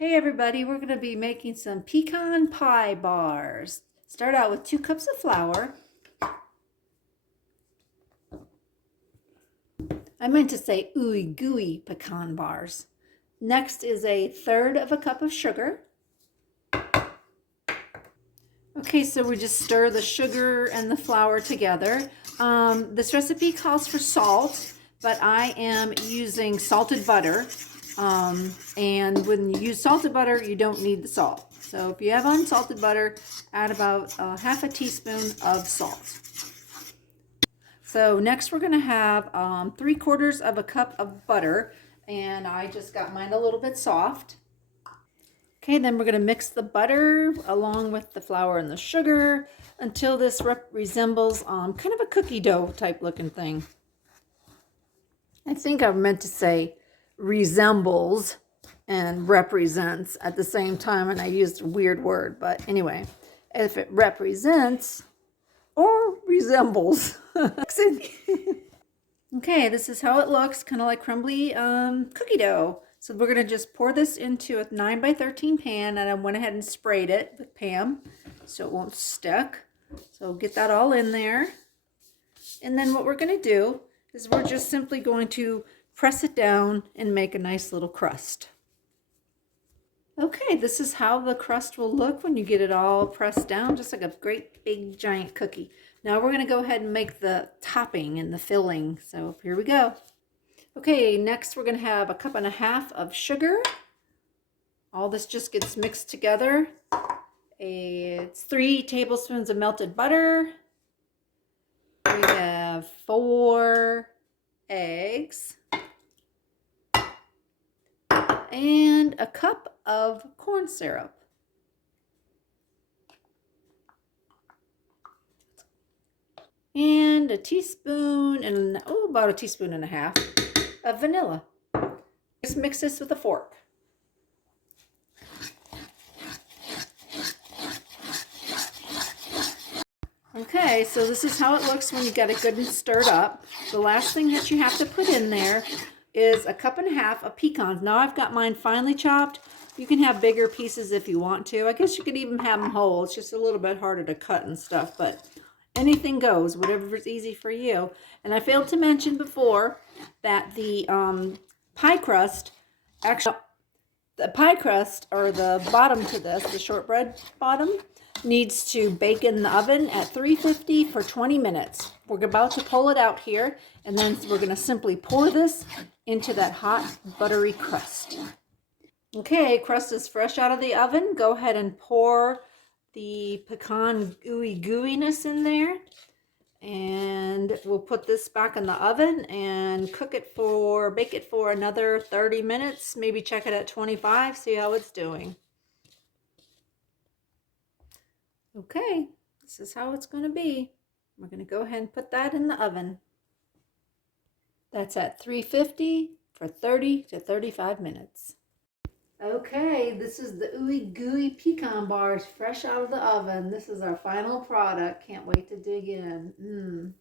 Hey everybody, we're going to be making some pecan pie bars. Start out with 2 cups of flour. I meant to say ooey gooey pecan bars. Next is 1/3 cup of sugar. Okay, so we just stir the sugar and the flour together. This recipe calls for salt, but I am using salted butter. And when you use salted butter, you don't need the salt. So if you have unsalted butter, add about 1/2 teaspoon of salt. So next we're going to have 3/4 cup of butter, and I just got mine a little bit soft. Okay, then we're going to mix the butter along with the flour and the sugar until this resembles kind of a cookie dough type looking thing. I think I meant to say resembles and represents at the same time, and I used a weird word, but anyway, if it represents or resembles. Okay, this is how it looks, kind of like crumbly cookie dough. So we're going to just pour this into a 9x13 pan, and I went ahead and sprayed it with Pam so it won't stick. So get that all in there. And then what we're going to do is we're just simply going to press it down and make a nice little crust. Okay, this is how the crust will look when you get it all pressed down, just like a great big giant cookie. Now we're going to go ahead and make the topping and the filling. So here we go. Okay, next we're going to have 1.5 cups of sugar. All this just gets mixed together. It's 3 tablespoons of melted butter. We have 4 eggs. And a cup of corn syrup. And a teaspoon and about 1.5 teaspoons of vanilla. Just mix this with a fork. Okay, so this is how it looks when you get it good and stirred up. The last thing that you have to put in there is 1.5 cups of pecans. Now I've got mine finely chopped. You can have bigger pieces if you want to. I guess you could even have them whole. It's just a little bit harder to cut and stuff, but anything goes, whatever is easy for you. And I failed to mention before that the pie crust, actually, the pie crust, or the bottom to this, the shortbread bottom, needs to bake in the oven at 350 for 20 minutes. We're about to pull it out here, and then we're going to simply pour this into that hot, buttery crust. Okay, crust is fresh out of the oven. Go ahead and pour the pecan ooey gooiness in there, and we'll put this back in the oven and bake it for another 30 minutes. Maybe check it at 25, see how it's doing. Okay, this is how it's going to be. We're going to go ahead and put that in the oven. That's at 350 for 30 to 35 minutes. Okay, this is the ooey gooey pecan bars fresh out of the oven. This is our final product. Can't wait to dig in.